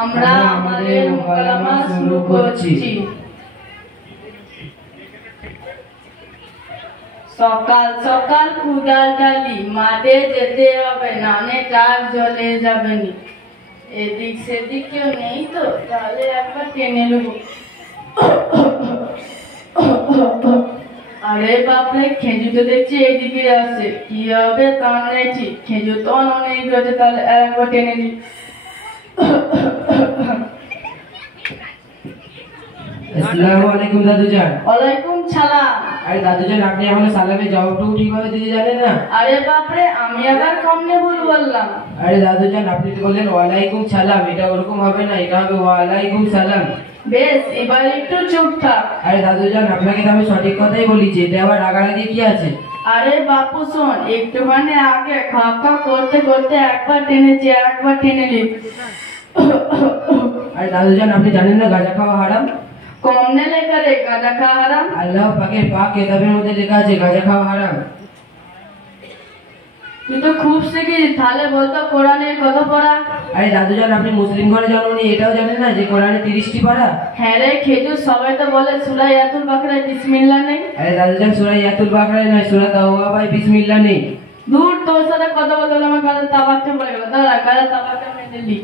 আমরা আমাদের মুকালামা শুরু করছি। সকাল সকাল ক্ষুধার ডালি, মাঠে যেতে হবে না, অনেকটার জলে যাবে নি। এদিক সেদিক কেউ নেই তো, তাহলে একবার টেনে নেব। আরে বাপরে, খেজুর তো দেখছি এইদিকে আসছে, কি হবে তা নেই ঠিক, খেজুর তো অনেক রয়েছে, তাহলে একবার টেনে নি। আসসালামু আলাইকুম দাদুজান। ওয়ালাইকুম সালাম। আরে দাদুজান, আপনি এখনো সালামের জবাবটুকু ঠিকভাবে দিতে জানেন না? আরে বাপরে, আমি আবার কমনে ভুল বললাম? আরে দাদুজান, আপনি তো বললেন ওয়ালাইকুম সালাম, এটা ওরকম হবে না, এটা হবে ওয়ালাইকুম সালাম। বেশ, এবার একটু চুপ থাক। আরে দাদুজান, আপনাকে তো আমি সঠিক কথাই বলেছি, এটা আবার রাগারাগি কি আছে? আরে বাপু শোন, একটুখানি আগে খা খা করতে করতে একবার টেনেছি, একবার টেনে নি। আরে দাদুজান, আপনি জানেন না গাঁজা খাওয়া হারাম? কমনে লেখা রে গাঁজা খাওয়া হারাম? আল্লাহ পাকের পাক কিতাবের মধ্যে লেখা আছে গাঁজা খাওয়া হারাম। তুই তো খুব শিখিস, তাহলে বলতো কোরআনের কত পড়া? আরে দাদুজান, আপনি মুসলিম ঘরে জন্ম নিয়ে এটাও জানেন না যে কোরআনে 30টি পারা? হ্যাঁ রে খেজুর, সবাই তো বলে সূরা ইয়াতুল বাকরায় বিসমিল্লাহ নেই। আরে দাদুজান, সূরা ইয়াতুল বাকরায় নয়, সূরা তাওবায় বিসমিল্লাহ নেই। দূর, তোর সাথে কথা বলতে বলতে আমার গালে তাবাক্কে পড়ে গেল। দাঁড়া, গালে তাবাক্কে মেনে নি।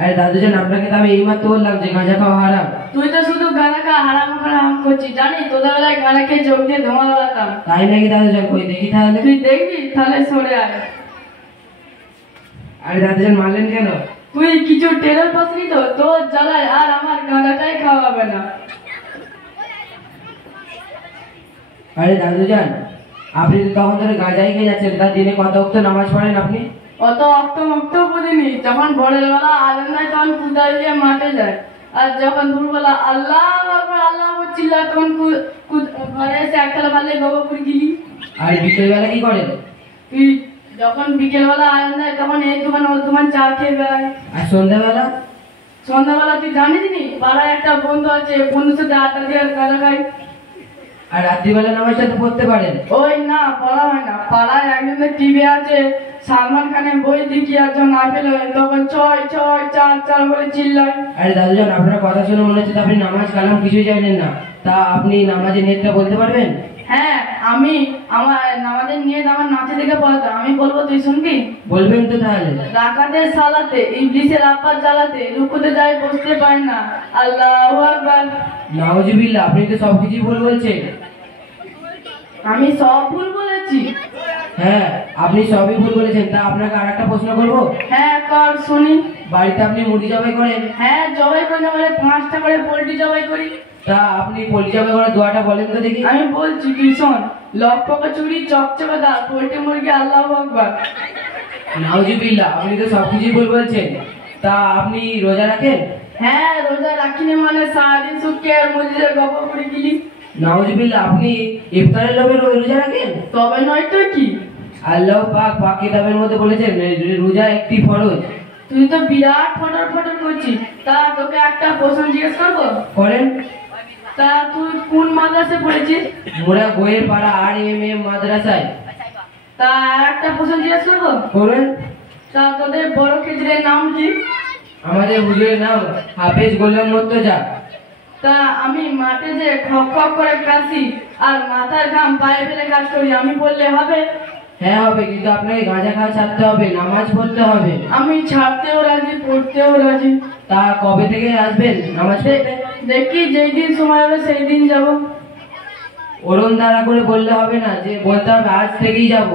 আরে দাদুজান, আপনাকে তো আমি এইমাত্র বললাম যে গাঁজা খাওয়া হারাম। তুই তো শুধু গাঁজা খা হারাম হারাম করছিস, জানিস তোদের বেলায় গাঁজা খেয়ে চোখ দিয়ে ধোঁয়া ধরাতাম। তাই নাকি দাদুজান? কই দেখি তাহলে। তুই দেখবি, তাহলে সরে আয়। আরে দাদুজান, মারলেন কেন? তুই কিছু টেরের পাসনি তো, তোর জ্বালায় আর আমার গাঁজাটাই খাওয়া হবে না। আরে দাদুজান, আপনি তো তখন ধরে গাঁজাই খেয়ে যাচ্ছেন, তার দিনে কত ওয়াক্ত নামাজ পড়েন আপনি? অত অক্ত বুঝিনি, যখন ভোরের বেলা আলেন নাই তখন পূজা দিয়ে মাঠে যায়, আর যখন দুপুরবেলা আল্লাহ আকবার আল্লাহ চিল্লায় তখন ঘরে এসে একতলা পারলে গোবর করে গিলি। আর বিকেলবেলা কি করেন? তুই যখন বিকেলবেলা আলেন নাই তখন এই দোকান ও দোকান চা খেয়ে বেড়ায়। আর সন্ধ্যাবেলা? সন্ধ্যাবেলা তুই জানিস নি, পাড়ায় একটা বন্ধু আছে, বন্ধুর সাথে আড্ডা দিয়ে গাঁজা খাই। আর রাত্রিবেলা নামাজটা তো পড়তে পারেন? ওই না, পড়া হয় না। পাড়ায় একজনের টিভি আছে, সালমান খানের বই দেখি একজন না পেলে তখন ছয় ছয় চার চার করে চিল্লায়। আরে দাদুজান, আপনার কথা শুনে মনে হচ্ছে আপনি নামাজ কালাম কিছুই জানেন না। তা আপনি নামাজের নেটটা বলতে পারবেন? হ্যাঁ, আমি আমার নামাজের নিয়ে আমার নাচে দেখে পড়াতো, আমি বলবো, তুই শুনবি? বলবেন তো তাহলে। রাকাতের সালাতে ইবলিসের আব্বার জ্বালাতে রুকুতে যায় বসতে পারে না, আল্লাহু আকবার। নাউজুবিল্লাহ, আপনি তো সবকিছু ভুল বলছেন। আমি সব ভুল বলেছি? হ্যাঁ, আপনি সবই ভুল বলেছেন। তা আপনাকে আর একটা প্রশ্ন করবো? হ্যাঁ কর, শুনি। বাড়িতে আপনি মুরগি জবাই করেন? হ্যাঁ, জবাই করি না, মানে 5টা করে পোল্ট্রি জবাই করি। তা আপনি পোল্ট্রি জবাই করার দোয়াটা বলেন তো দেখি। আমি বলছি, তুই শোন। লক্ষকে চুরি চকচকে দা, পোল্ট্রি মুরগি আল্লাহু আকবার। নাউজুবিল্লাহ, আপনি তো সবকিছুই ভুল বলছেন। তা আপনি রোজা রাখেন? হ্যাঁ, রোজা রাখিনি মানে সারাদিন শুকিয়ে আর মসজিদের গল্প করে গেলি। নাউজুবিল্লাহ, আপনি ইফতারের লোভে রোজা রাখেন? তবে নয় তো কি? আল্লাহ পাক কিতাবের মধ্যে বলেছেন রোজা একটি ফরজ। তুই তো বিরাট ফটর ফটর করছিস। তা তোকে একটা প্রশ্ন জিজ্ঞেস করবো? করেন। তা তুই কোন মাদ্রাসায় পড়েছিস? মোরা গোয়ের পাড়া RMM মাদ্রাসায়। তা একটা প্রশ্ন জিজ্ঞেস করবো? করেন। তা তোদের বড় খেজুরের নাম কি? আমাদের হুজুরের নাম হাফেজ গোলাম মুর্তজা। তা আমি মাঠে যে খক খক করে কাশি আর মাথার ঘাম পায়ে ফেলে কাজ করি, আমি বললে হবে? হ্যাঁ হবে, কিন্তু আপনাকে গাঁজা খাওয়া ছাড়তে হবে, নামাজ পড়তে হবে। আমি ছাড়তেও রাজি, পড়তেও রাজি। তা কবে থেকে আসবেন নামাজ পড়তে? দেখি যেই দিন সময় হবে সেই দিন যাব। ওরম দ্বারা করে বললে হবে না, যে বলতে হবে আজ থেকেই যাব।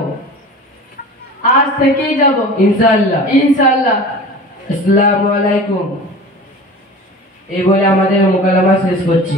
আজ থেকেই যাব ইনশাআল্লাহ। ইনশাআল্লাহ। আসসালামু আলাইকুম। এই বলে আমাদের মোকালামা শেষ করছি।